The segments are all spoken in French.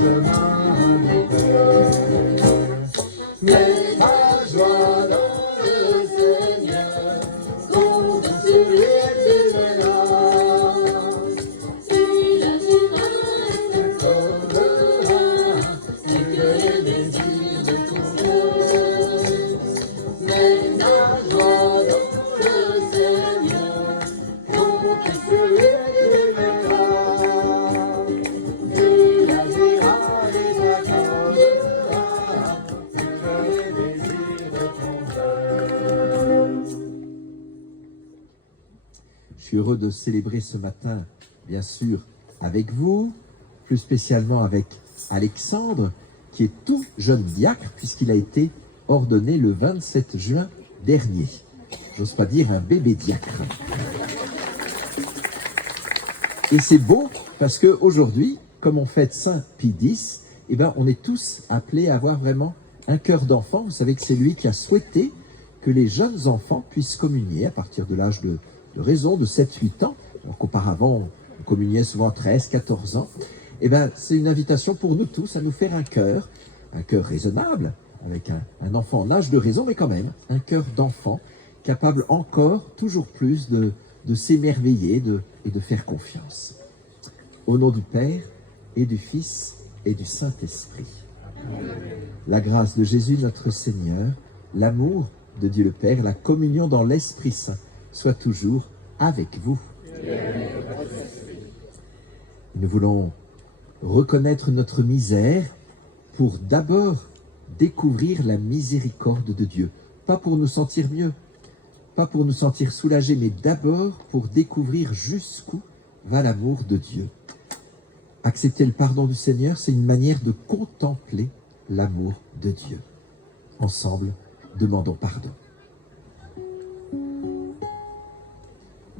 chemin du cœur. Mets ta joie dans le Seigneur, compte sur lui et tu verras. Il agira et t'accordera ce que les désirs de ton cœur. Mets ta joie dans le Seigneur, compte sur lui et tu verras. Il agira et t'accordera ce que les désirs de ton cœur. Je suis heureux de célébrer ce matin, bien sûr, avec vous, plus spécialement avec Alexandre, qui est tout jeune diacre, puisqu'il a été ordonné le 27 juin dernier. J'ose pas dire un bébé diacre. Et c'est beau, parce qu'aujourd'hui, comme on fête Saint Pie X, eh ben, on est tous appelés à avoir vraiment un cœur d'enfant. Vous savez que c'est lui qui a souhaité que les jeunes enfants puissent communier à partir de l'âge de raison de 7-8 ans, alors qu'auparavant, on communiait souvent à 13, 14 ans. Eh ben, c'est une invitation pour nous tous à nous faire un cœur raisonnable, avec un enfant en âge de raison, mais quand même, un cœur d'enfant, capable encore, toujours plus, de s'émerveiller et de faire confiance. Au nom du Père, et du Fils, et du Saint-Esprit. La grâce de Jésus notre Seigneur, l'amour de Dieu le Père, la communion dans l'Esprit Saint, soit toujours avec vous. Nous voulons reconnaître notre misère pour d'abord découvrir la miséricorde de Dieu. Pas pour nous sentir mieux, pas pour nous sentir soulagés, mais d'abord pour découvrir jusqu'où va l'amour de Dieu. Accepter le pardon du Seigneur, c'est une manière de contempler l'amour de Dieu. Ensemble, demandons pardon.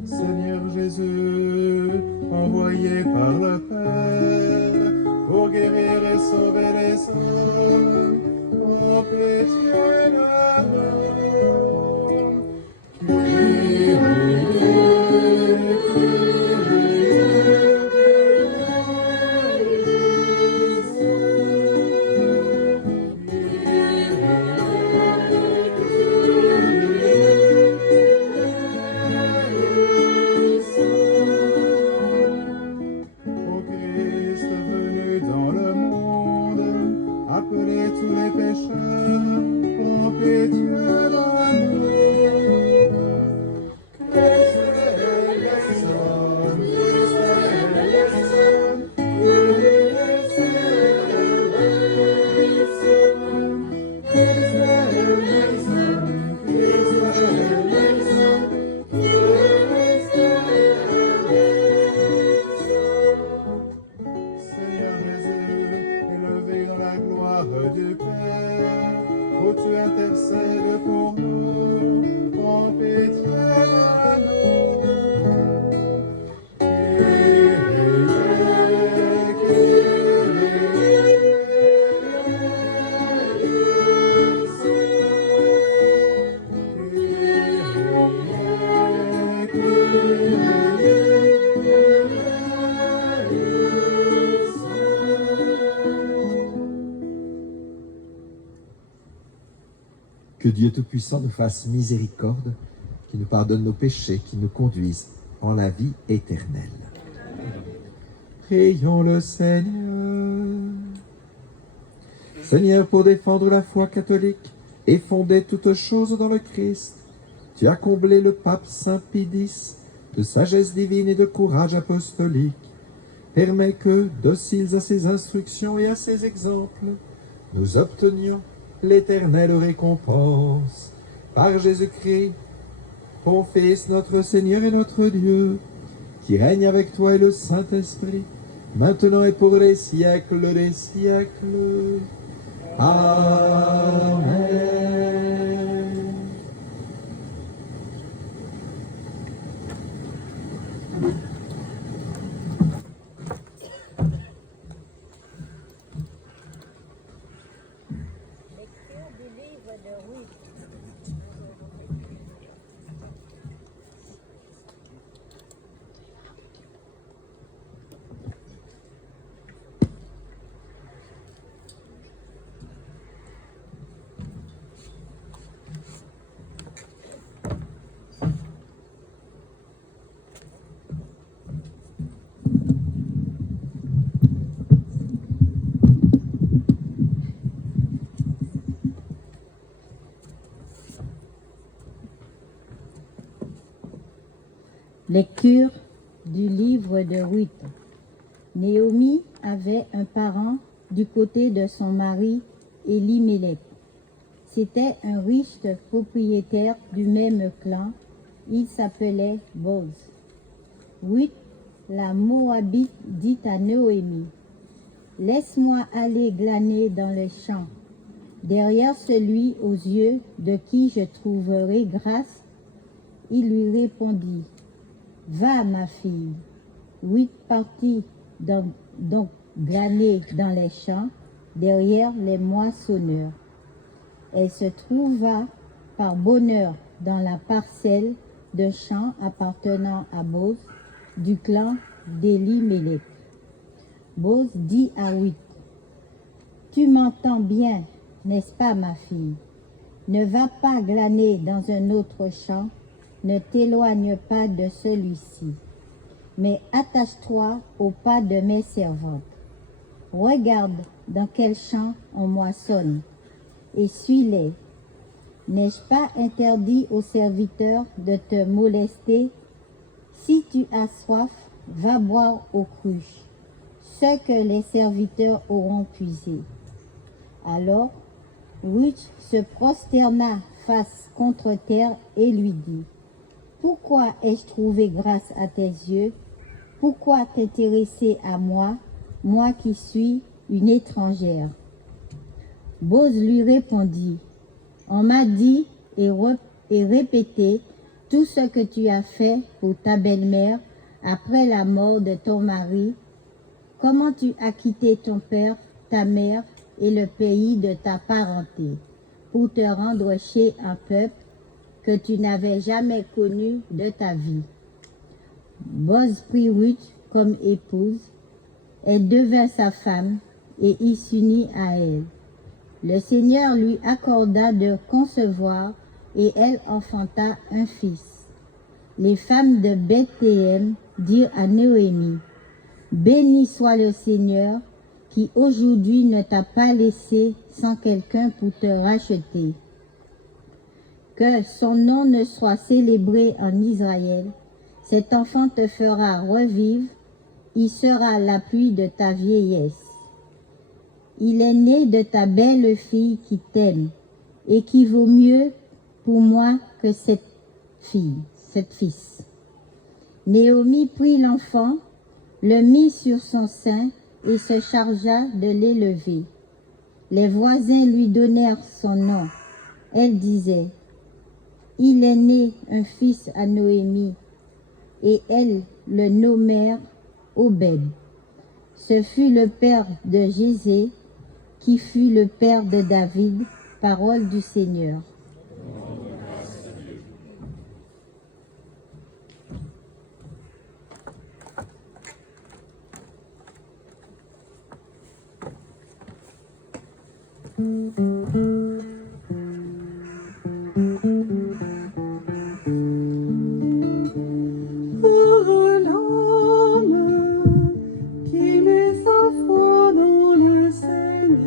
Seigneur Jésus, envoyé par le Père pour guérir et sauver les hommes, ô pitié de nous. Ô Christ venu dans le monde, appelez tous les pécheurs, ô pitié de nous. Christ est le Son, Christ est le Son, Christ est le Son, Christ est le Son, Christ est le Son, Christ est le Son. Seigneur Jésus, élevé dans la gloire du Père, où tu intercèdes pour nous, prends pitié de nous. Que Dieu Tout-Puissant nous fasse miséricorde, qui nous pardonne nos péchés, qui nous conduise en la vie éternelle. Prions le Seigneur. Seigneur, pour défendre la foi catholique et fonder toutes choses dans le Christ, tu as comblé le pape Saint Pie X de sagesse divine et de courage apostolique. Permets que, dociles à ses instructions et à ses exemples, nous obtenions l'éternelle récompense. Par Jésus-Christ, ton Fils, notre Seigneur et notre Dieu, qui règne avec toi et le Saint-Esprit, maintenant et pour les siècles des siècles. Amen. Lecture du livre de Ruth. Lecture du livre de Ruth. Naomi avait un parent du côté de son mari Elimelech. C'était un riche propriétaire du même clan. Il s'appelait Boz. Ruth, la Moabite, dit à Naomi, « Laisse-moi aller glaner dans les champs, derrière celui aux yeux de qui je trouverai grâce. » Il lui répondit, « Va, ma fille. » Ruth partit donc glaner dans les champs, derrière les moissonneurs. Elle se trouva par bonheur dans la parcelle de champs appartenant à Boz, du clan d'Elimelech. Boz dit à Ruth, « Tu m'entends bien, n'est-ce pas, ma fille? Ne va pas glaner dans un autre champ, ne t'éloigne pas de celui-ci, mais attache-toi au pas de mes servantes. Regarde dans quel champ on moissonne, et suis-les. N'ai-je pas interdit aux serviteurs de te molester? Si tu as soif, va boire aux cruches, ce que les serviteurs auront puisé. » Alors, Ruth se prosterna face contre terre et lui dit, « Pourquoi ai-je trouvé grâce à tes yeux? Pourquoi t'intéresser à moi, moi qui suis une étrangère? » Boz lui répondit, « On m'a dit et répété tout ce que tu as fait pour ta belle-mère après la mort de ton mari, comment tu as quitté ton père, ta mère et le pays de ta parenté pour te rendre chez un peuple que tu n'avais jamais connu de ta vie. » Boz prit Ruth comme épouse, elle devint sa femme et il s'unit à elle. Le Seigneur lui accorda de concevoir et elle enfanta un fils. Les femmes de Bethléem dirent à Noémie, « Béni soit le Seigneur qui aujourd'hui ne t'a pas laissé sans quelqu'un pour te racheter. Que son nom ne soit célébré en Israël. Cet enfant te fera revivre, il sera l'appui de ta vieillesse. Il est né de ta belle fille qui t'aime et qui vaut mieux pour moi que cette fils. » Naomi prit l'enfant, le mit sur son sein et se chargea de l'élever. Les voisins lui donnèrent son nom. Elle disait, « Il est né un fils à Noémie. » Et elles le nommèrent Obed. Ce fut le père de Jésé, qui fut le père de David, parole du Seigneur. Heureux l'homme qui met sa foi dans le Seigneur.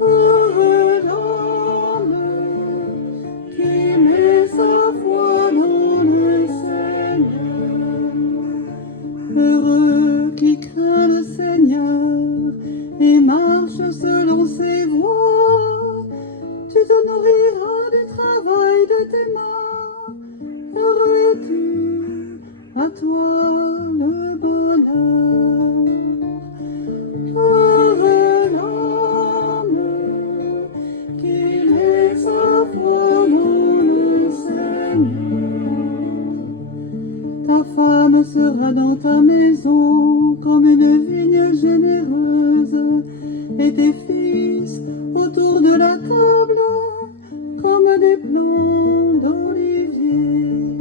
Heureux l'homme qui met sa foi dans le Seigneur. Heureux qui craint le Seigneur et marche selon ses voies. Tu te nourriras du travail de tes mains. Heureux es-tu, à toi le bonheur. Heureux l'homme qui met sa foi dans le Seigneur. Ta femme sera dans ta maison comme une vigne généreuse, et tes fils autour de la table comme des plants d'olivier.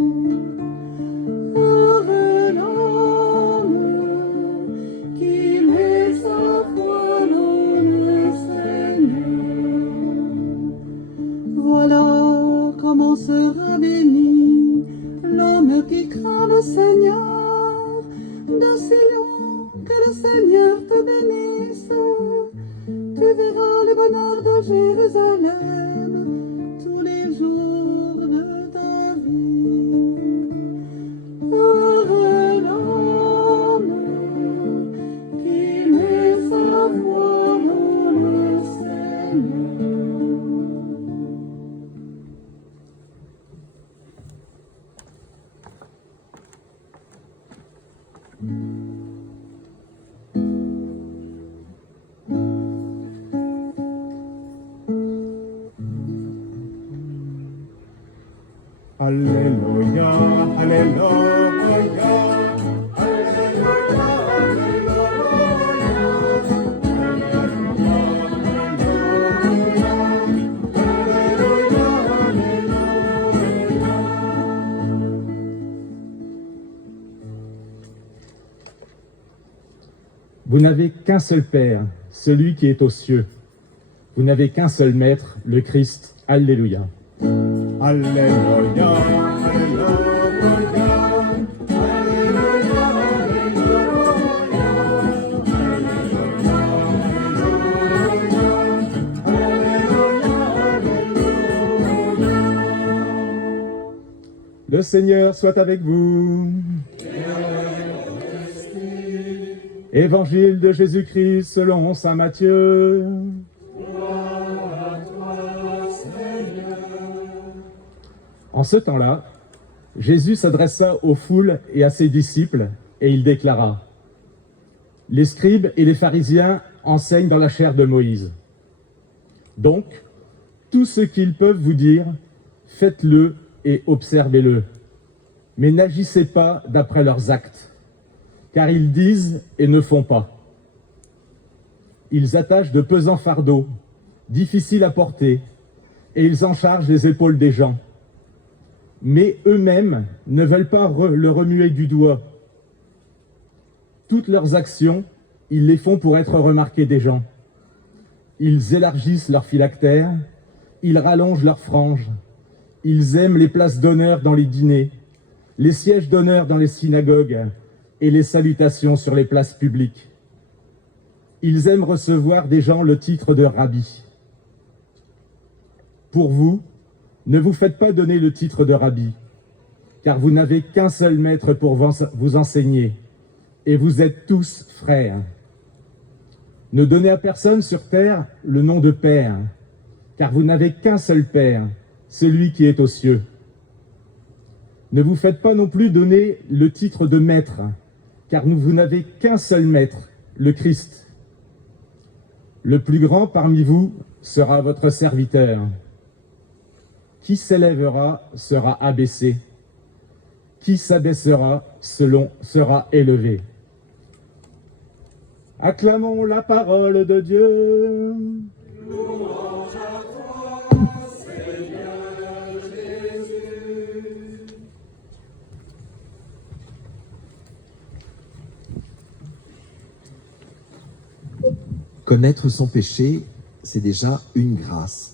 Heureux l'homme qui met sa foi dans le Seigneur. Voilà comment sera béni l'homme qui craint le Seigneur. De Sion, que le Seigneur te bénisse. Tu verras le bonheur de Jérusalem tous les jours de ta vie. Alléluia, Alléluia, Alléluia, Vous n'avez qu'un seul Père, celui qui est aux cieux. Vous n'avez qu'un seul Maître, le Christ. Alléluia. Alléluia, Alléluia, Le Seigneur soit avec vous. Évangile de Jésus-Christ selon saint Matthieu. En ce temps-là, Jésus s'adressa aux foules et à ses disciples, et il déclara : Les scribes et les pharisiens enseignent dans la chair de Moïse. Donc, tout ce qu'ils peuvent vous dire, faites-le et observez-le. Mais n'agissez pas d'après leurs actes, car ils disent et ne font pas. Ils attachent de pesants fardeaux, difficiles à porter, et ils en chargent les épaules des gens. Mais eux-mêmes ne veulent pas le remuer du doigt. Toutes leurs actions, ils les font pour être remarqués des gens. Ils élargissent leurs phylactères, ils rallongent leurs franges, ils aiment les places d'honneur dans les dîners, les sièges d'honneur dans les synagogues et les salutations sur les places publiques. Ils aiment recevoir des gens le titre de rabbi. Pour vous, ne vous faites pas donner le titre de rabbi, car vous n'avez qu'un seul maître pour vous enseigner, et vous êtes tous frères. Ne donnez à personne sur terre le nom de Père, car vous n'avez qu'un seul Père, celui qui est aux cieux. Ne vous faites pas non plus donner le titre de Maître, car vous n'avez qu'un seul Maître, le Christ. Le plus grand parmi vous sera votre serviteur. Qui s'élèvera sera abaissé. Qui s'abaissera sera élevé. Acclamons la parole de Dieu. Louange à toi, Seigneur Jésus. Connaître son péché, c'est déjà une grâce.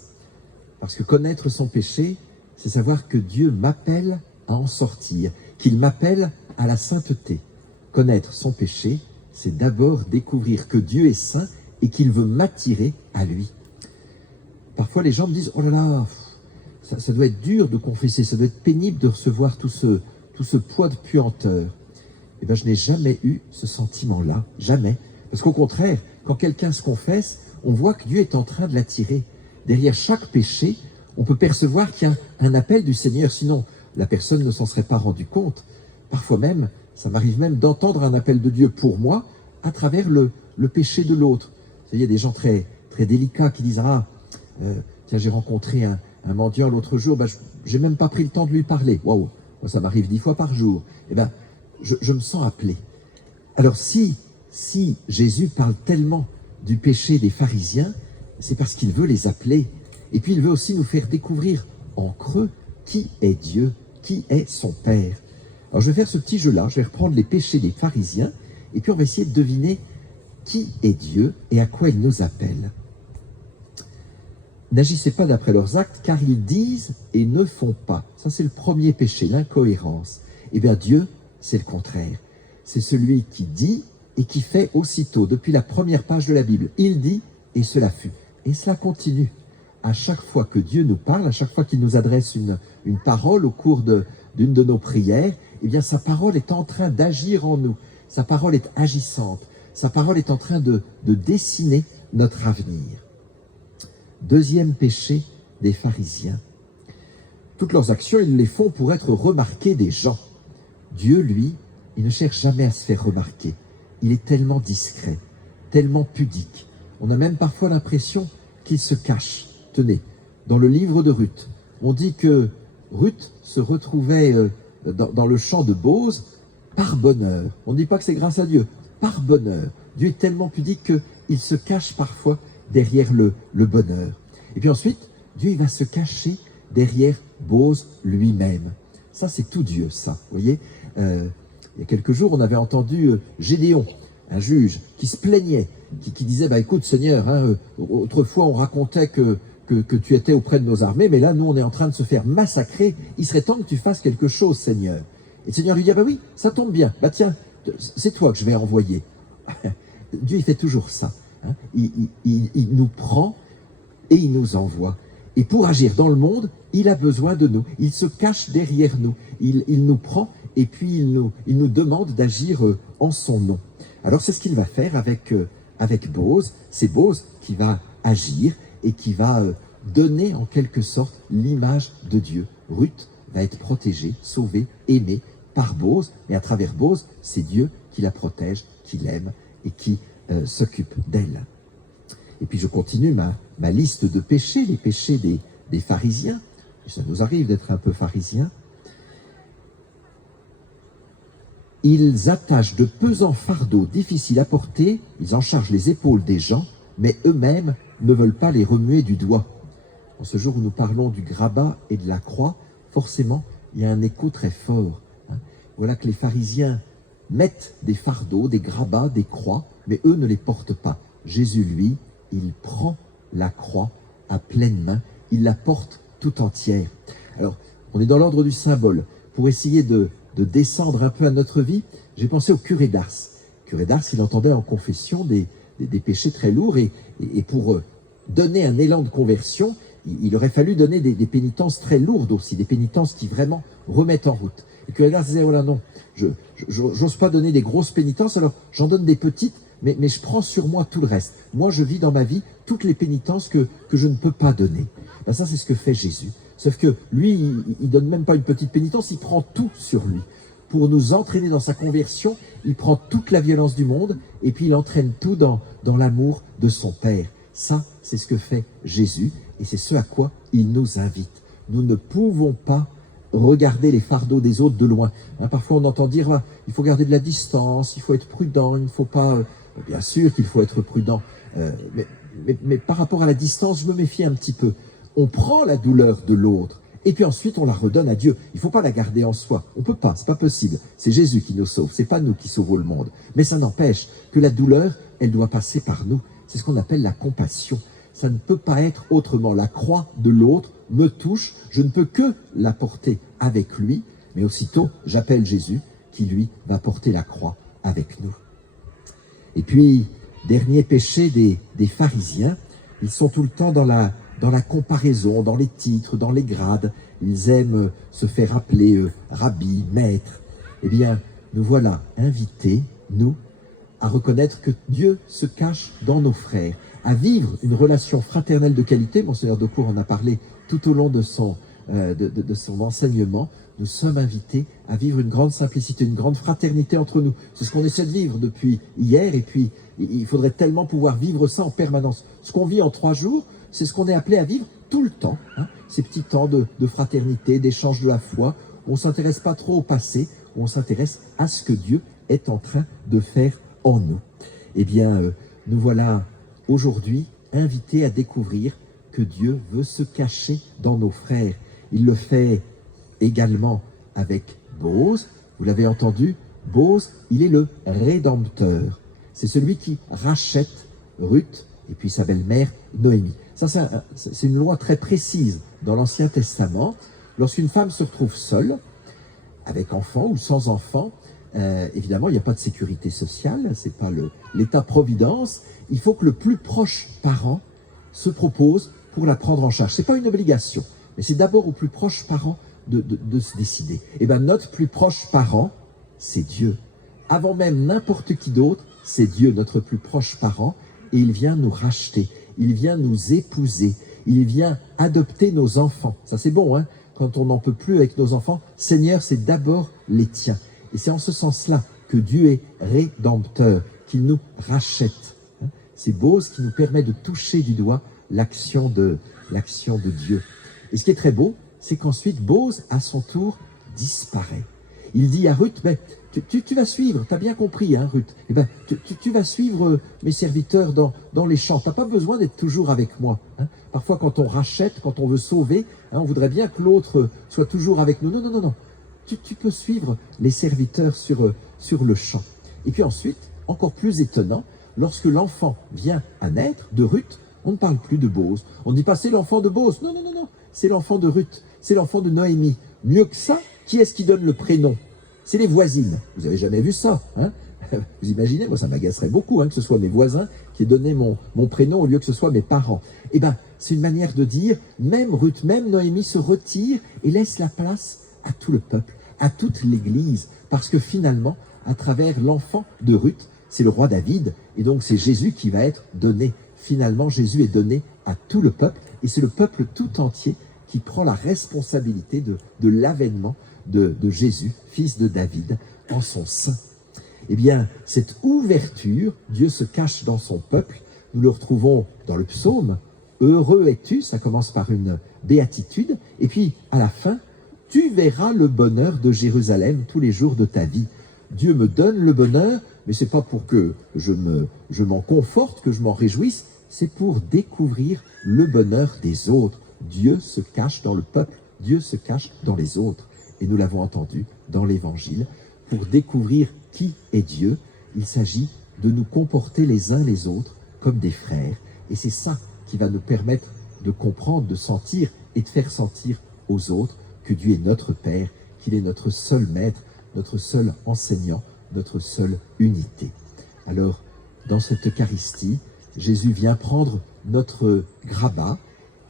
Parce que connaître son péché, c'est savoir que Dieu m'appelle à en sortir, qu'il m'appelle à la sainteté. Connaître son péché, c'est d'abord découvrir que Dieu est saint et qu'il veut m'attirer à lui. Parfois, les gens me disent « Oh là là, ça doit être dur de confesser, ça doit être pénible de recevoir tout ce poids de puanteur. » Eh bien, je n'ai jamais eu ce sentiment-là, jamais. Parce qu'au contraire, quand quelqu'un se confesse, on voit que Dieu est en train de l'attirer. Derrière chaque péché, on peut percevoir qu'il y a un appel du Seigneur, sinon la personne ne s'en serait pas rendue compte. Parfois même, ça m'arrive même d'entendre un appel de Dieu pour moi à travers le péché de l'autre. Il y a des gens très, très délicats qui disent « Ah, tiens, j'ai rencontré un mendiant l'autre jour, j'ai même pas pris le temps de lui parler. Waouh, moi ça m'arrive 10 fois par jour. » Eh bien, je me sens appelé. Alors si Jésus parle tellement du péché des pharisiens, c'est parce qu'il veut les appeler. Et puis il veut aussi nous faire découvrir en creux qui est Dieu, qui est son Père. Alors je vais faire ce petit jeu-là, je vais reprendre les péchés des pharisiens, et puis on va essayer de deviner qui est Dieu et à quoi il nous appelle. N'agissez pas d'après leurs actes, car ils disent et ne font pas. Ça c'est le premier péché, l'incohérence. Eh bien Dieu, c'est le contraire. C'est celui qui dit et qui fait aussitôt, depuis la première page de la Bible. Il dit et cela fut. Et cela continue. À chaque fois que Dieu nous parle, à chaque fois qu'il nous adresse une parole au cours d'une de nos prières, eh bien sa parole est en train d'agir en nous. Sa parole est agissante. Sa parole est en train de dessiner notre avenir. Deuxième péché des pharisiens. Toutes leurs actions, ils les font pour être remarqués des gens. Dieu, lui, il ne cherche jamais à se faire remarquer. Il est tellement discret, tellement pudique. On a même parfois l'impression qu'il se cache. Tenez, dans le livre de Ruth, on dit que Ruth se retrouvait dans le champ de Bose par bonheur. On ne dit pas que c'est grâce à Dieu, par bonheur. Dieu est tellement pudique qu'il se cache parfois derrière le bonheur. Et puis ensuite, Dieu il va se cacher derrière Bose lui-même. Ça, c'est tout Dieu, ça. Vous voyez, il y a quelques jours, on avait entendu Gédéon, un juge, qui se plaignait, qui disait, bah, écoute Seigneur, hein, autrefois on racontait que tu étais auprès de nos armées, mais là, nous, on est en train de se faire massacrer. Il serait temps que tu fasses quelque chose, Seigneur. Et le Seigneur lui dit, ah bah oui, ça tombe bien. Bah tiens, c'est toi que je vais envoyer. Dieu, il fait toujours ça. Hein. Il nous prend et il nous envoie. Et pour agir dans le monde, il a besoin de nous. Il se cache derrière nous. Il nous prend et puis il nous demande d'agir en son nom. Alors, c'est ce qu'il va faire avec Bose. C'est Bose qui va agir et qui va donner en quelque sorte l'image de Dieu. Ruth va être protégée, sauvée, aimée par Bose, et à travers Bose, c'est Dieu qui la protège, qui l'aime et qui s'occupe d'elle. Et puis je continue ma liste de péchés, les péchés des pharisiens. Ça nous arrive d'être un peu pharisiens. Ils attachent de pesants fardeaux difficiles à porter, ils en chargent les épaules des gens, mais eux-mêmes ne veulent pas les remuer du doigt. En ce jour où nous parlons du grabat et de la croix, forcément, il y a un écho très fort. Hein. Voilà que les pharisiens mettent des fardeaux, des grabats, des croix, mais eux ne les portent pas. Jésus, lui, il prend la croix à pleine main, il la porte tout entière. Alors, on est dans l'ordre du symbole. Pour essayer de descendre un peu à notre vie, j'ai pensé au curé d'Ars. Le curé d'Ars, il entendait en confession des péchés très lourds et pour donner un élan de conversion, il aurait fallu donner des pénitences très lourdes aussi, des pénitences qui vraiment remettent en route. Et le curé d'Ars disait, oh là non, j'ose pas donner des grosses pénitences, alors j'en donne des petites, mais je prends sur moi tout le reste. Moi, je vis dans ma vie toutes les pénitences que je ne peux pas donner. Ben ça, c'est ce que fait Jésus. Sauf que lui, il donne même pas une petite pénitence, il prend tout sur lui. Pour nous entraîner dans sa conversion, il prend toute la violence du monde et puis il entraîne tout dans l'amour de son Père. Ça, c'est ce que fait Jésus et c'est ce à quoi il nous invite. Nous ne pouvons pas regarder les fardeaux des autres de loin. Hein, parfois, on entend dire il faut garder de la distance, il faut être prudent, il ne faut pas... Bien sûr qu'il faut être prudent, mais par rapport à la distance, je me méfie un petit peu. On prend la douleur de l'autre et puis ensuite on la redonne à Dieu. Il ne faut pas la garder en soi. On ne peut pas, c'est pas possible. C'est Jésus qui nous sauve, c'est pas nous qui sauvons le monde. Mais ça n'empêche que la douleur, elle doit passer par nous. C'est ce qu'on appelle la compassion. Ça ne peut pas être autrement. La croix de l'autre me touche, je ne peux que la porter avec lui, mais aussitôt j'appelle Jésus qui lui va porter la croix avec nous. Et puis, dernier péché des pharisiens, ils sont tout le temps dans la comparaison, dans les titres, dans les grades. Ils aiment se faire appeler rabbi, maître. Eh bien, nous voilà invités, nous, à reconnaître que Dieu se cache dans nos frères, à vivre une relation fraternelle de qualité. Monseigneur Daucourt en a parlé tout au long de son enseignement. Nous sommes invités à vivre une grande simplicité, une grande fraternité entre nous. C'est ce qu'on essaie de vivre depuis hier et puis il faudrait tellement pouvoir vivre ça en permanence. Ce qu'on vit en 3 jours, c'est ce qu'on est appelé à vivre tout le temps. Hein, ces petits temps de fraternité, d'échange de la foi, où on ne s'intéresse pas trop au passé, où on s'intéresse à ce que Dieu est en train de faire en nous. Eh bien, nous voilà aujourd'hui invités à découvrir que Dieu veut se cacher dans nos frères. Il le fait également avec Bose. Vous l'avez entendu, Bose, il est le rédempteur. C'est celui qui rachète Ruth et puis sa belle-mère Noémie. Ça, c'est une loi très précise dans l'Ancien Testament. Lorsqu'une femme se retrouve seule, avec enfant ou sans enfant, évidemment, il n'y a pas de sécurité sociale, c'est pas l'État-providence. Il faut que le plus proche parent se propose pour la prendre en charge. Ce n'est pas une obligation, mais c'est d'abord au plus proche parent de se décider. Et bien, notre plus proche parent, c'est Dieu. Avant même n'importe qui d'autre, c'est Dieu, notre plus proche parent, et il vient nous racheter, il vient nous épouser, il vient adopter nos enfants. Ça, c'est bon, hein? Quand on n'en peut plus avec nos enfants, Seigneur, c'est d'abord les tiens. Et c'est en ce sens-là que Dieu est rédempteur, qu'il nous rachète. C'est Bose qui nous permet de toucher du doigt l'action de Dieu. Et ce qui est très beau, c'est qu'ensuite Bose, à son tour, disparaît. Il dit à Ruth, ben, tu vas suivre, tu as bien compris, hein, Ruth, eh ben, tu vas suivre mes serviteurs dans les champs, tu n'as pas besoin d'être toujours avec moi. Hein. Parfois, quand on rachète, quand on veut sauver, hein, on voudrait bien que l'autre soit toujours avec nous. Non, non, non, non. Tu peux suivre les serviteurs sur le champ. Et puis ensuite, encore plus étonnant, lorsque l'enfant vient à naître de Ruth, on ne parle plus de Bose. On ne dit pas c'est l'enfant de Bose. Non, non, non, non. C'est l'enfant de Ruth. C'est l'enfant de Noémie. Mieux que ça, qui est-ce qui donne le prénom? C'est les voisines. Vous avez jamais vu ça, hein? Vous imaginez, moi ça m'agacerait beaucoup, hein, que ce soit mes voisins qui aient donné mon prénom au lieu que ce soit mes parents. Eh bien, c'est une manière de dire, même Ruth, même Noémie se retire et laisse la place à tout le peuple, à toute l'Église, parce que finalement, à travers l'enfant de Ruth, c'est le roi David, et donc c'est Jésus qui va être donné. Finalement, Jésus est donné à tout le peuple, et c'est le peuple tout entier qui prend la responsabilité de l'avènement de Jésus, fils de David, en son sein. Eh bien, cette ouverture, Dieu se cache dans son peuple, nous le retrouvons dans le psaume. Heureux es-tu, ça commence par une béatitude, et puis à la fin, tu verras le bonheur de Jérusalem tous les jours de ta vie. Dieu me donne le bonheur, mais c'est pas pour que je m'en conforte, que je m'en réjouisse, c'est pour découvrir le bonheur des autres. Dieu se cache dans le peuple, Dieu se cache dans les autres. Et nous l'avons entendu dans l'Évangile, pour découvrir qui est Dieu, il s'agit de nous comporter les uns les autres comme des frères. Et c'est ça qui va nous permettre de comprendre, de sentir et de faire sentir aux autres que Dieu est notre Père, qu'il est notre seul maître, notre seul enseignant, notre seule unité. Alors, dans cette Eucharistie, Jésus vient prendre notre grabat,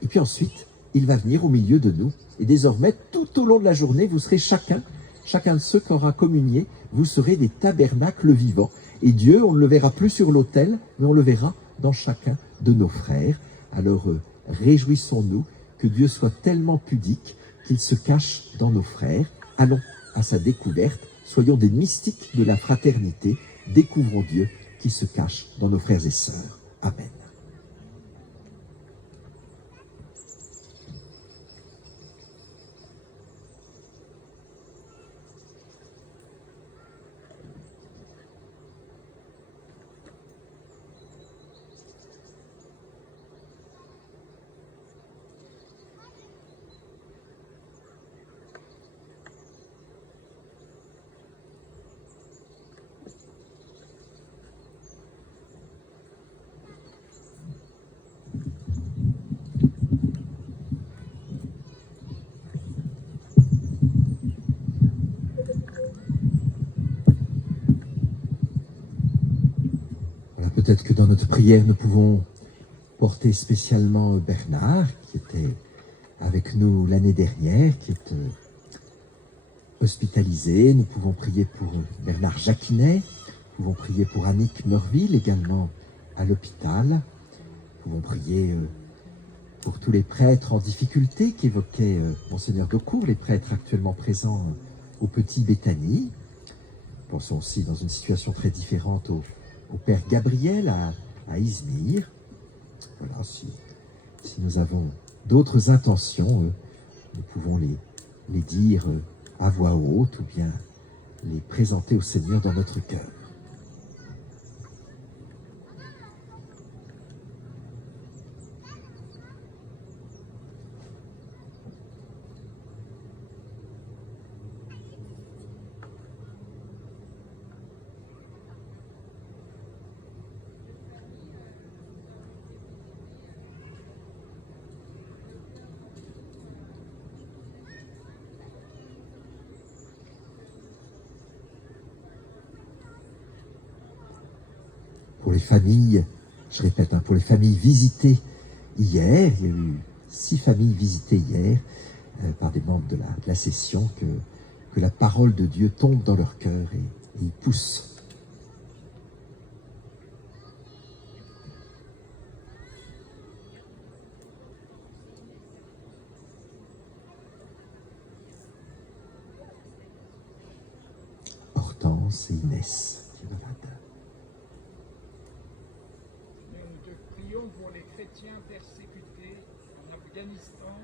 et puis ensuite, il va venir au milieu de nous. Et désormais, tout au long de la journée, vous serez chacun de ceux qui aura communié, vous serez des tabernacles vivants. Et Dieu, on ne le verra plus sur l'autel, mais on le verra dans chacun de nos frères. Alors, réjouissons-nous que Dieu soit tellement pudique qu'il se cache dans nos frères. Allons à sa découverte, soyons des mystiques de la fraternité, découvrons Dieu qui se cache dans nos frères et sœurs. Amen. Peut-être que dans notre prière, nous pouvons porter spécialement Bernard, qui était avec nous l'année dernière, qui est hospitalisé. Nous pouvons prier pour Bernard Jacquinet. Nous pouvons prier pour Annick Meurville, également à l'hôpital. Nous pouvons prier pour tous les prêtres en difficulté qu'évoquait Monseigneur Daucourt, les prêtres actuellement présents au Petit Béthanie. Pensons aussi, dans une situation très différente, au Père Gabriel à Izmir. Voilà, si nous avons d'autres intentions, nous pouvons les dire à voix haute ou bien les présenter au Seigneur dans notre cœur. Pour les familles, je répète, pour les familles visitées hier, il y a eu 6 familles visitées hier par des membres de la session, que la parole de Dieu tombe dans leur cœur et y pousse. Hortense et Inès qui est malade. Nous te prions pour les chrétiens persécutés en Afghanistan,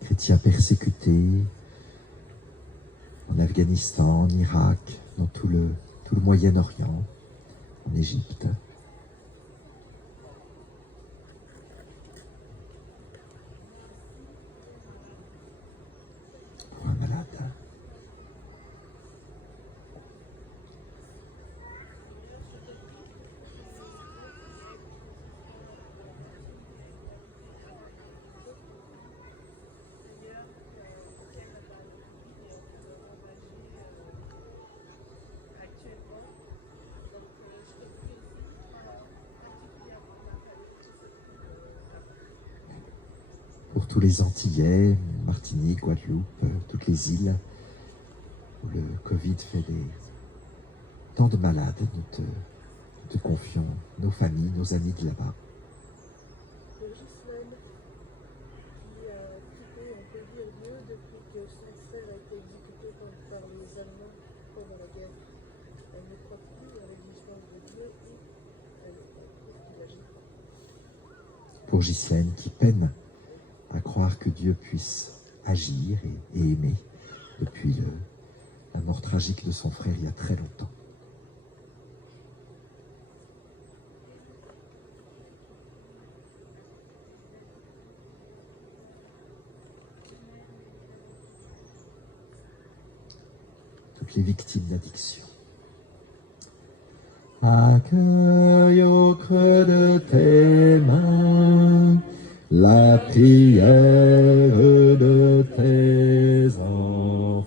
chrétiens persécutés en Afghanistan, en Irak, dans tout le Moyen-Orient, en Égypte. Pour un malade. Pour tous les Antillais, Martinique, Guadeloupe, toutes les îles où le Covid fait tant de malades, nous te confions nos familles, nos amis de là-bas. Pour Ghislaine, qui a quitté, on peut dire, Dieu depuis que son frère a été exécuté par les Allemands pendant la guerre. Elle ne croit plus à l'existence de Dieu et elle trouve qu'il agit pas. Pour Ghislaine, qui peine à croire que Dieu puisse agir et aimer depuis la mort tragique de son frère il y a très longtemps. Toutes les victimes d'addiction. Accueille au creux de tes mains la prière de tes enfants.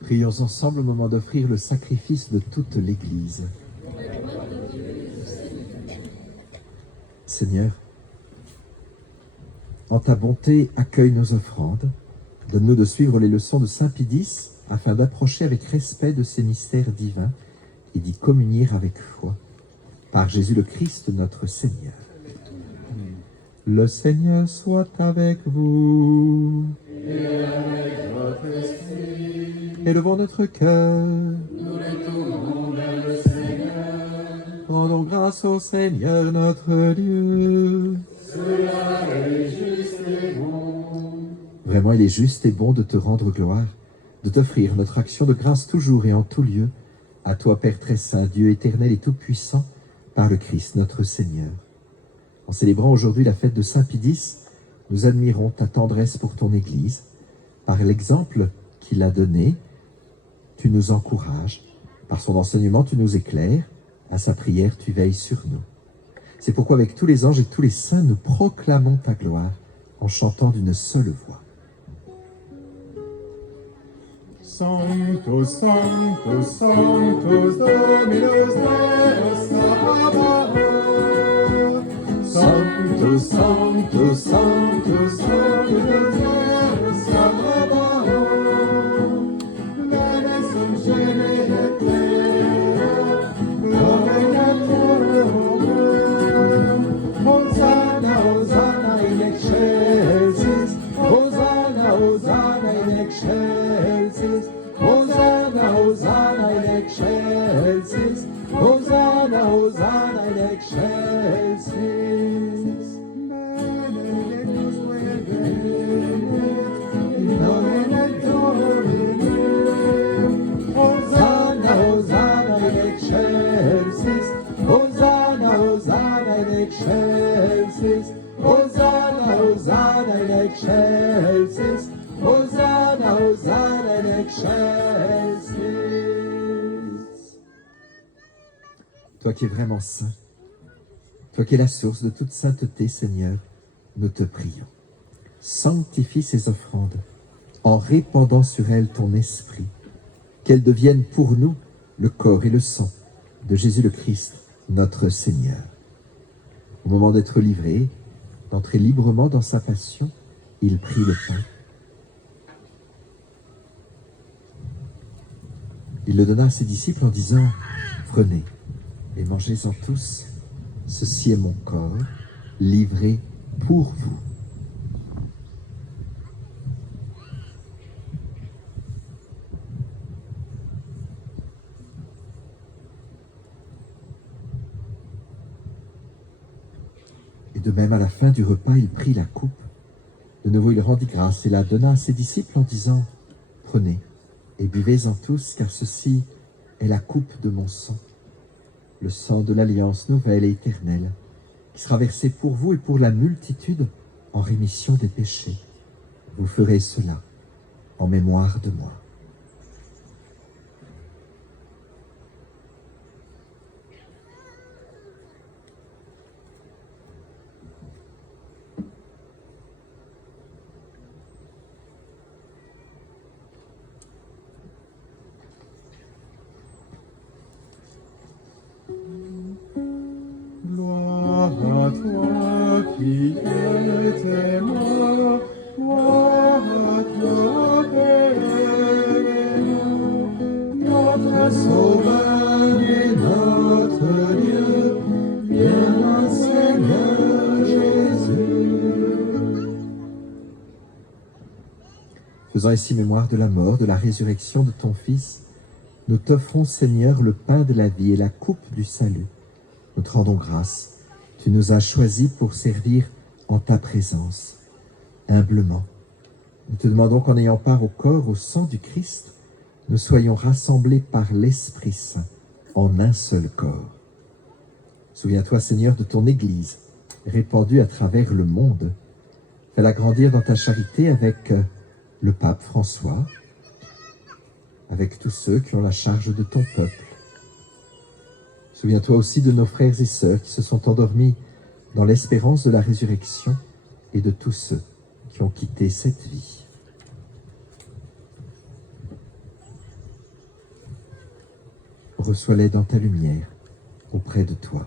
Prions ensemble au moment d'offrir le sacrifice de toute l'Église. Seigneur, en ta bonté, accueille nos offrandes. Donne-nous de suivre les leçons de Saint Pie X afin d'approcher avec respect de ces mystères divins et d'y communier avec foi. Par Jésus le Christ, notre Seigneur. Le Seigneur soit avec vous. Et avec votre esprit. Élevons notre cœur. Nous le tournons vers le Seigneur. Rendons grâce au Seigneur notre Dieu. Cela est juste et bon. Vraiment, il est juste et bon de te rendre gloire, de t'offrir notre action de grâce toujours et en tout lieu, à toi, Père très saint, Dieu éternel et tout-puissant, par le Christ notre Seigneur. En célébrant aujourd'hui la fête de Saint Pidis, nous admirons ta tendresse pour ton Église. Par l'exemple qu'il a donné, tu nous encourages. Par son enseignement, tu nous éclaires. À sa prière, tu veilles sur nous. C'est pourquoi avec tous les anges et tous les saints, nous proclamons ta gloire en chantant d'une seule voix. Sanctus, Sanctus, Sanctus, Dominus Deus Sabaoth. Sanctus, Sanctus, Sanctus, Dominus Deus Sabaoth. Lenes ungere et plena, gloria Tuum. Hosanna, Hosanna in excelsis, Hosanna, Hosanna in excelsis, Hosanna, Hosanna in excelsis, Hosanna, Hosanna in excelsis. Benedictus in nomine Domini. Hosanna, Hosanna in excelsis, Hosanna, Hosanna in excelsis, Hosanna, Hosanna in excelsis, Hosanna, Hosanna in excelsis. Toi qui es vraiment saint, toi qui es la source de toute sainteté, Seigneur, nous te prions. Sanctifie ces offrandes en répandant sur elles ton esprit, qu'elles deviennent pour nous le corps et le sang de Jésus le Christ, notre Seigneur. Au moment d'être livré, d'entrer librement dans sa passion, il prit le pain. Il le donna à ses disciples en disant « Prenez et mangez-en tous, ceci est mon corps, livré pour vous. » Et de même, à la fin du repas, il prit la coupe. De nouveau, il rendit grâce et la donna à ses disciples en disant « Prenez et buvez-en tous, car ceci est la coupe de mon sang, le sang de l'alliance nouvelle et éternelle, qui sera versé pour vous et pour la multitude en rémission des péchés. Vous ferez cela en mémoire de moi. » Gloire à toi qui étais mort, gloire à toi, Père, notre Sauveur et notre Dieu, viens Seigneur Jésus. Faisant ici mémoire de la mort, de la résurrection de ton Fils, nous t'offrons, Seigneur, le pain de la vie et la coupe du salut. Nous te rendons grâce. Tu nous as choisis pour servir en ta présence. Humblement, nous te demandons qu'en ayant part au corps, au sang du Christ, nous soyons rassemblés par l'Esprit Saint en un seul corps. Souviens-toi, Seigneur, de ton Église, répandue à travers le monde. Fais-la grandir dans ta charité avec le pape François, avec tous ceux qui ont la charge de ton peuple. Souviens-toi aussi de nos frères et sœurs qui se sont endormis dans l'espérance de la résurrection et de tous ceux qui ont quitté cette vie. Reçois-les dans ta lumière, auprès de toi.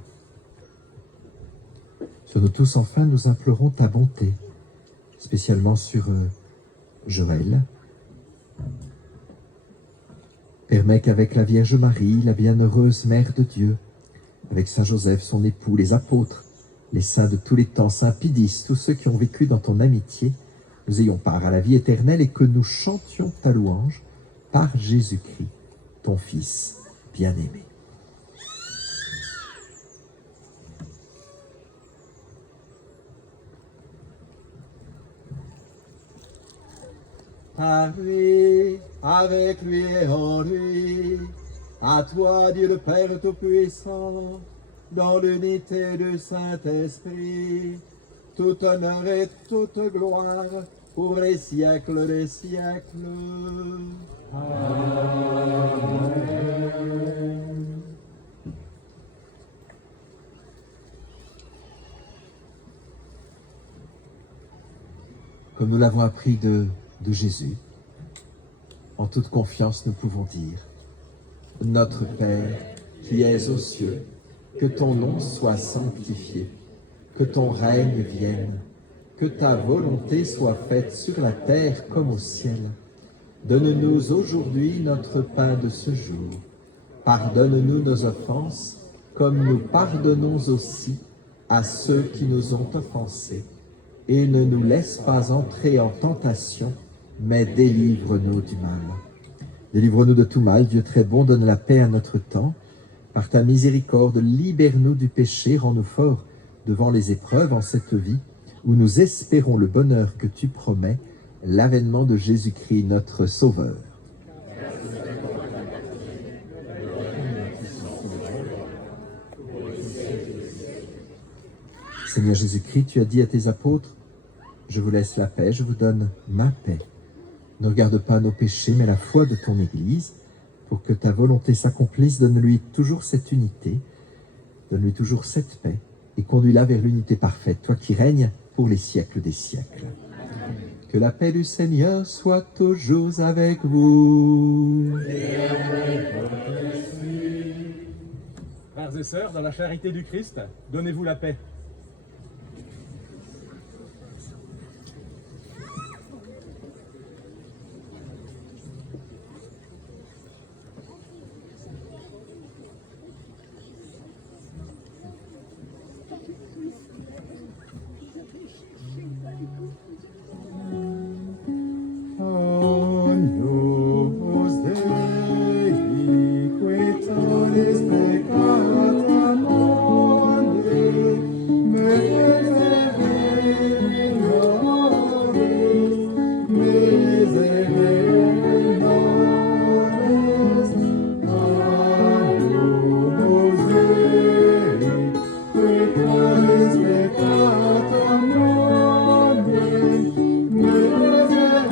Sur nous tous, enfin, nous implorons ta bonté, spécialement sur Joël. Permets qu'avec la Vierge Marie, la bienheureuse Mère de Dieu, avec Saint Joseph, son époux, les apôtres, les saints de tous les temps, Saint Pidis, tous ceux qui ont vécu dans ton amitié, nous ayons part à la vie éternelle et que nous chantions ta louange par Jésus-Christ, ton Fils bien-aimé. par lui, avec lui et en lui. À toi, Dieu le Père Tout-Puissant, dans l'unité du Saint-Esprit, tout honneur et toute gloire pour les siècles des siècles. Comme nous l'avons appris de Jésus, en toute confiance nous pouvons dire: Notre Père qui es aux cieux, que ton nom soit sanctifié, que ton règne vienne, que ta volonté soit faite sur la terre comme au ciel. Donne-nous aujourd'hui notre pain de ce jour. Pardonne-nous nos offenses, comme nous pardonnons aussi à ceux qui nous ont offensés. Et ne nous laisse pas entrer en tentation, mais délivre-nous du mal. Délivre-nous de tout mal, Dieu très bon, donne la paix à notre temps. Par ta miséricorde, libère-nous du péché, rends-nous forts devant les épreuves en cette vie, où nous espérons le bonheur que tu promets, l'avènement de Jésus-Christ, notre Sauveur. Seigneur Jésus-Christ, tu as dit à tes apôtres: je vous laisse la paix, je vous donne ma paix. Ne regarde pas nos péchés, mais la foi de ton Église. Pour que ta volonté s'accomplisse, donne-lui toujours cette unité, donne-lui toujours cette paix, et conduis-la vers l'unité parfaite, toi qui règnes pour les siècles des siècles. Que la paix du Seigneur soit toujours avec vous. Frères et sœurs, dans la charité du Christ, donnez-vous la paix. Agnus Dei, qui tollis peccata mundi, miserere nobis, miserere nobis. Agnus Dei, qui tollis peccata mundi, miserere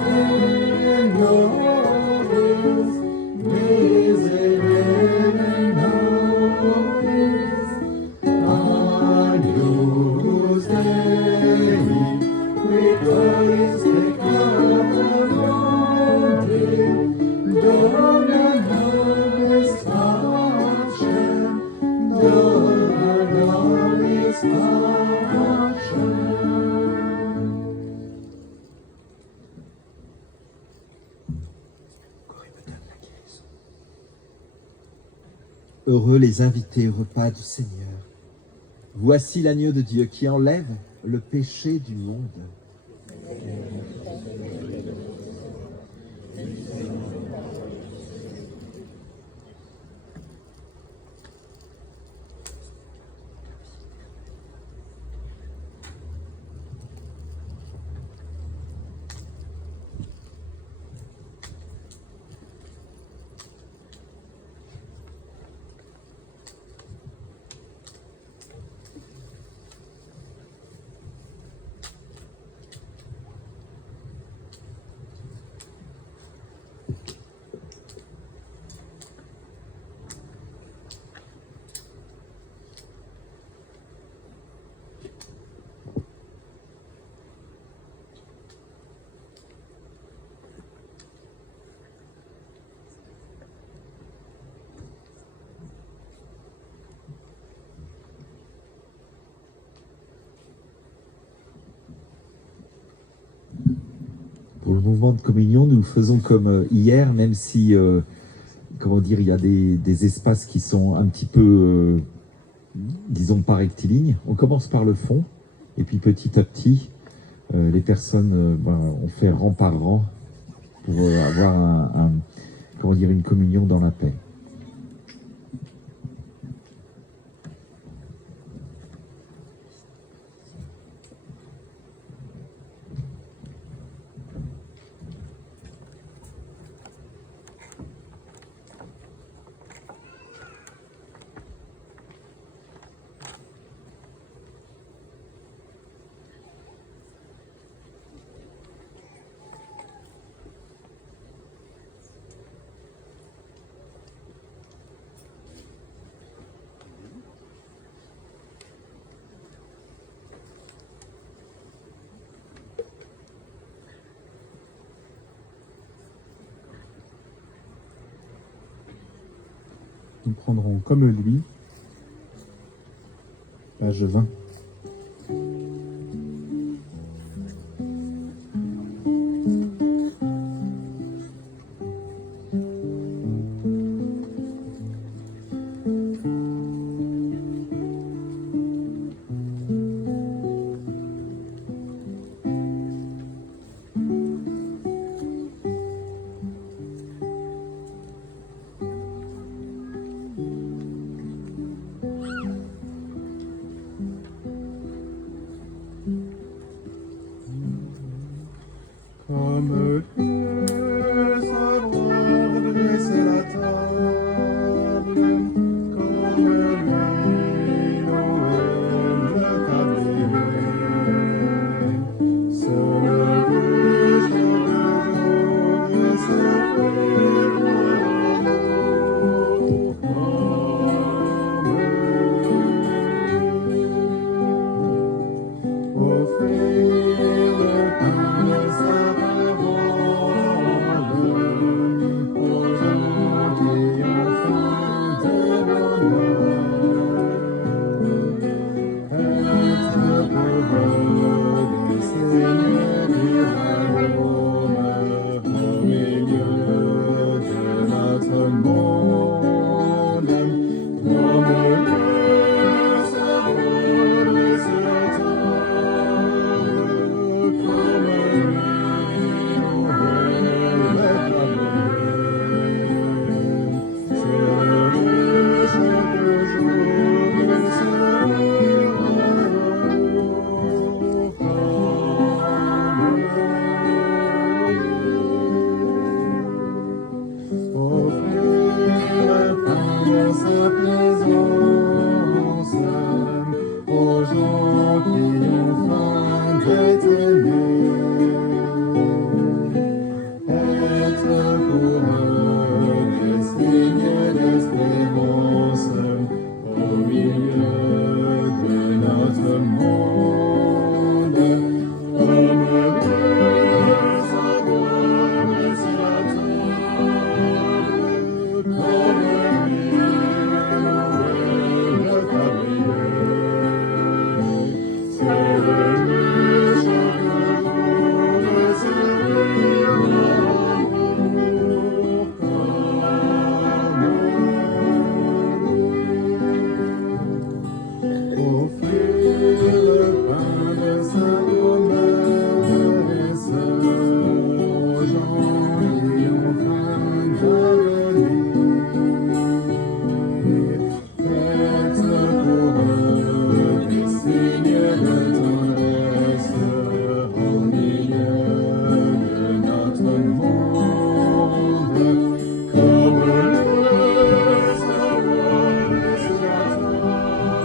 nobis, miserere nobis. Agnus Dei, qui tollis peccata mundi, dona nobis pacem, dona nobis pacem. Heureux les invités au repas du Seigneur. Voici l'agneau de Dieu qui enlève le péché du monde. Pour le mouvement de communion, nous faisons comme hier, même si, comment dire, il y a des espaces qui sont un petit peu, disons, pas rectilignes. On commence par le fond, et puis petit à petit, les personnes, on fait rang par rang pour avoir comment dire, une communion dans la paix. comprendront comme lui. Page 20. Comme le savoir dresser la table, comme lui Noël le tablier, se lever chaque jour et s'offrir offrir le pain de sa parole aux gens qui ont faim de bonheur. Être pour eux des seigneurs du royaume au milieu de notre monde. Comme le savoir laisser la table, comme lui Noël le tablier. Se lever chaque jour et servir offrir le pain de sa présence aux gens qui ont faim d'être aimés. Être pour eux des signes d'espérance au milieu de notre monde. Comme le savoir laisser la table, comme lui Noël le tablier. Se lever chaque jour et servir l'amour comme lui. Offrir le pain de sa promesse aux gens qui ont faim de venir. Être pour eux des signes de tendresse au milieu de notre monde. Comme le savoir laisser la table,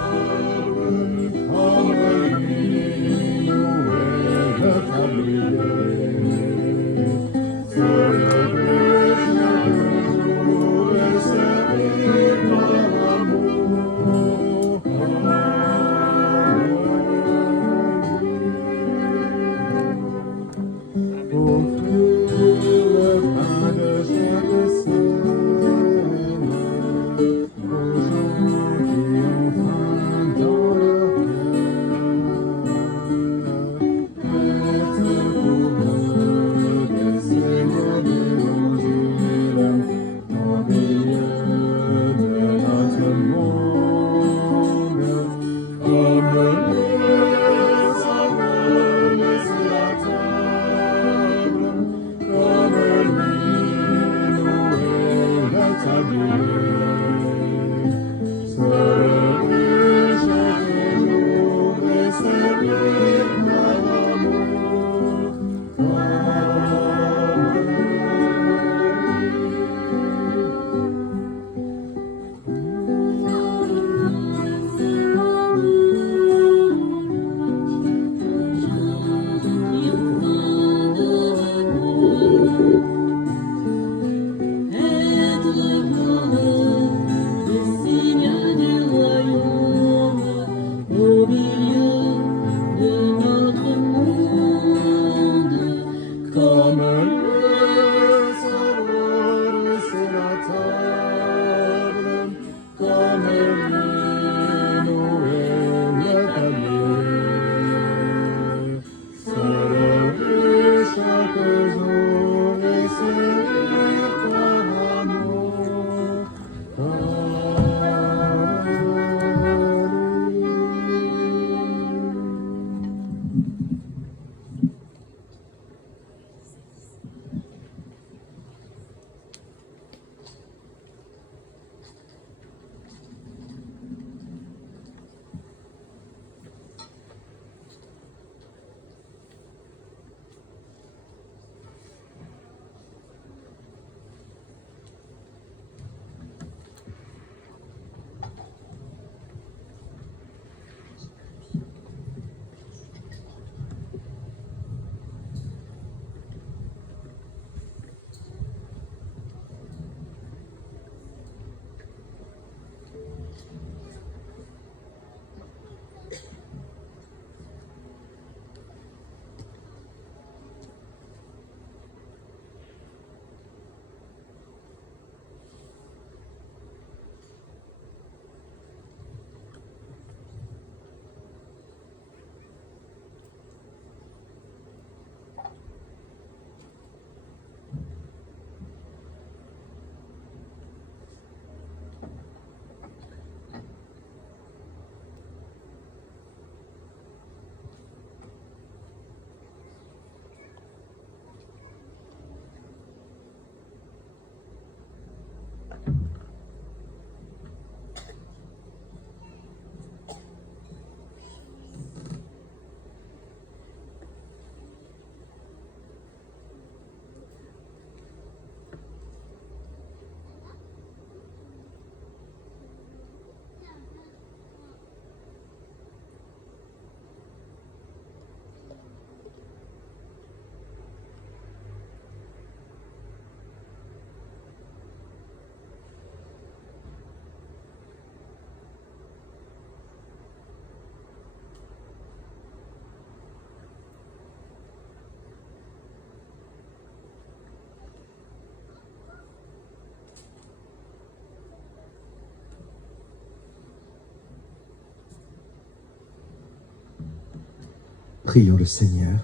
Prions le Seigneur.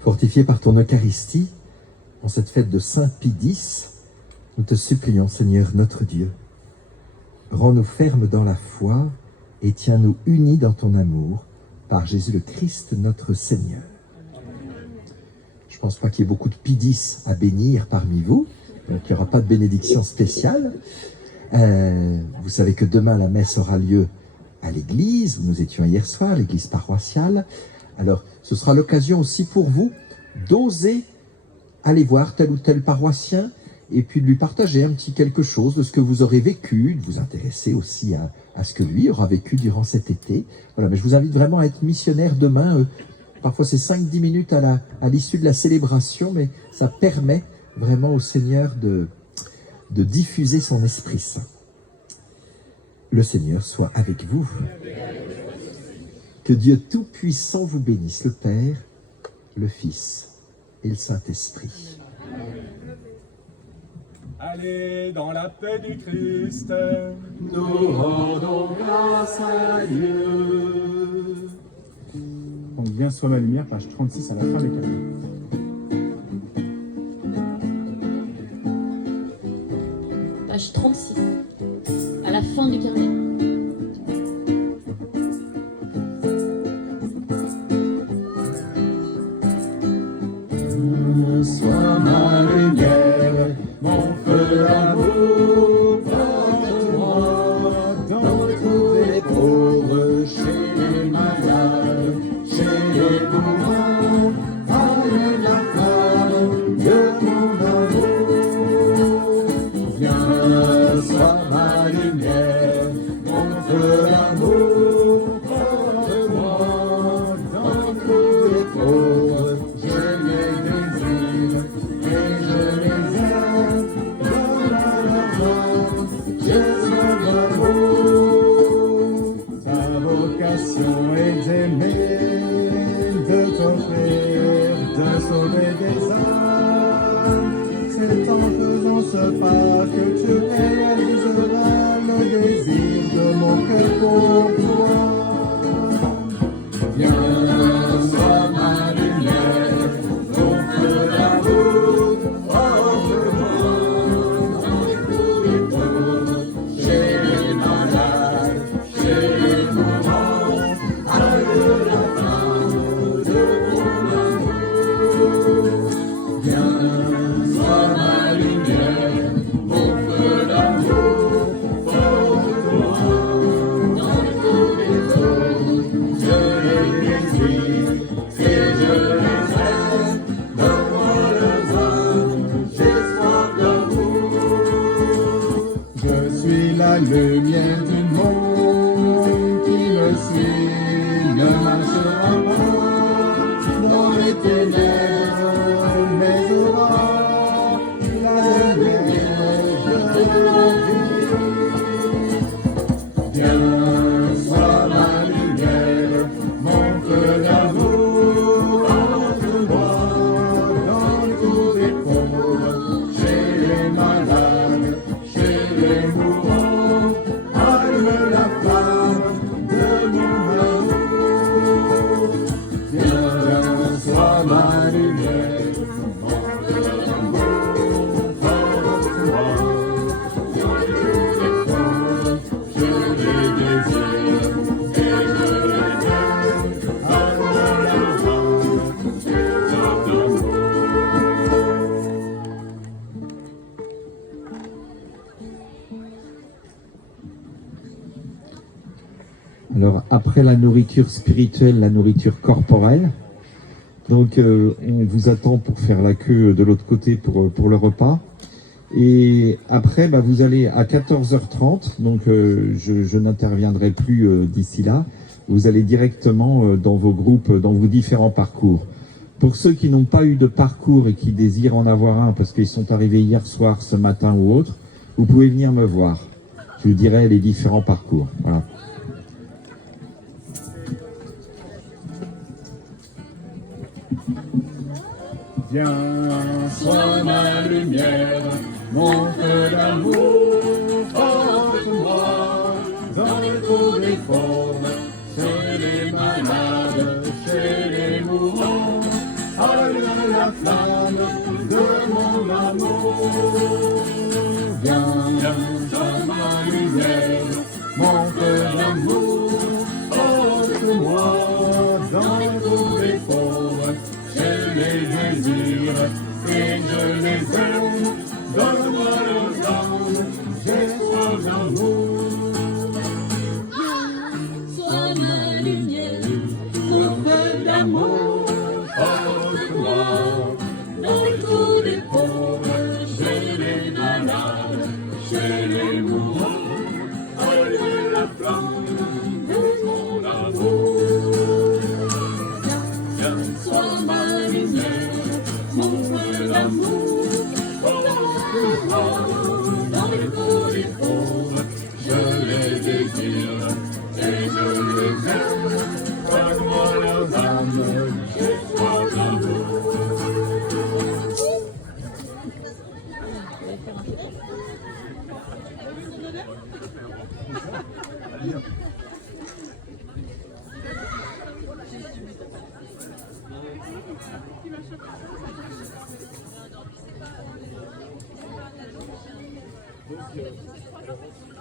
Fortifié par ton Eucharistie, en cette fête de Saint Pie X, nous te supplions, Seigneur notre Dieu, rends-nous fermes dans la foi et tiens-nous unis dans ton amour, par Jésus le Christ notre Seigneur. Je ne pense pas qu'il y ait beaucoup de Pie X à bénir parmi vous, donc il n'y aura pas de bénédiction spéciale. Vous savez que demain la messe aura lieu à l'église, où nous étions hier soir, l'église paroissiale. Alors ce sera l'occasion aussi pour vous d'oser aller voir tel ou tel paroissien et puis de lui partager un petit quelque chose de ce que vous aurez vécu, de vous intéresser aussi à ce que lui aura vécu durant cet été. Voilà, mais je vous invite vraiment à être missionnaire demain. Parfois c'est 5-10 minutes à l'issue de la célébration, mais ça permet vraiment au Seigneur de diffuser son Esprit Saint. Le Seigneur soit avec vous. Que Dieu Tout-Puissant vous bénisse, le Père, le Fils et le Saint-Esprit. Allez dans la paix du Christ, Nous rendons grâce à Dieu. Donc, Viens soit ma lumière, page 36 à la fin des carnets. Page 36, à la fin du carnet. Sois ma lumière, mon feu d'amour, porte-moi dans tous les pauvres, chez les malades, chez les mourants, allume la flamme de mon amour. Viens, sois ma lumière, mon feu d'amour, porte-moi dans tous les pauvres, je les désire et je les aime, donne à leur âme, Jésus d'amour. Ta vocation est d'aimer, de t'offrir, de sauver des âmes. C'est en faisant ce pas que tu réaliseras le désir de mon cœur pour toi. Viens, sois ma lumière, ton feu d'amour, porte-moi dans tous les pauvres, chez les malades, chez les mourants, allume la flamme de mon amour. Viens, sois ma lumière, mon feu d'amour, porte-moi dans tous les pauvres, je les désire et je les aime, donne-moi leurs âmes, j'ai soif d'amour. Je suis la lumière du monde, qui me suit ne marchera pas dans les ténèbres, mais aura la lumière de la vie. Viens, sois ma lumière, mon feu d'amour, porte-moi dans tous les pauvres, chez les malades, chez les mourants, allume la flamme de mon amour. Viens, sois ma lumière, mon feu d'amour, porte-moi dans tous les pauvres, je les désire et je les aime, allume la flamme de mon amour. Alors, après la nourriture spirituelle, la nourriture corporelle, donc on vous attend pour faire la queue de l'autre côté pour le repas. Et après, vous allez à 14h30, donc je n'interviendrai plus d'ici là. Vous allez directement dans vos groupes, dans vos différents parcours. Pour ceux qui n'ont pas eu de parcours et qui désirent en avoir un parce qu'ils sont arrivés hier soir, ce matin ou autre, vous pouvez venir me voir. Je vous dirai les différents parcours. Voilà. Viens, sois ma lumière, mon feu d'amour, Viens, dans ma lumière, mon cœur d'amour, porte-moi dans le trou des pauvres. Je les désire et je les aime. Donne-moi leurs âmes, j'ai soif d'amour. Sois ma lumière, mon feu d'amour. Porte-moi dans le trou des pauvres. Chez les malades, chez les mourants, allume la flamme de mon amour. Sois ma lumière, mon feu d'amour. Porte-moi dans le trou des pauvres. Je les désire et je les aime. Donne-moi leurs âmes, j'ai soif d'amour. Merci.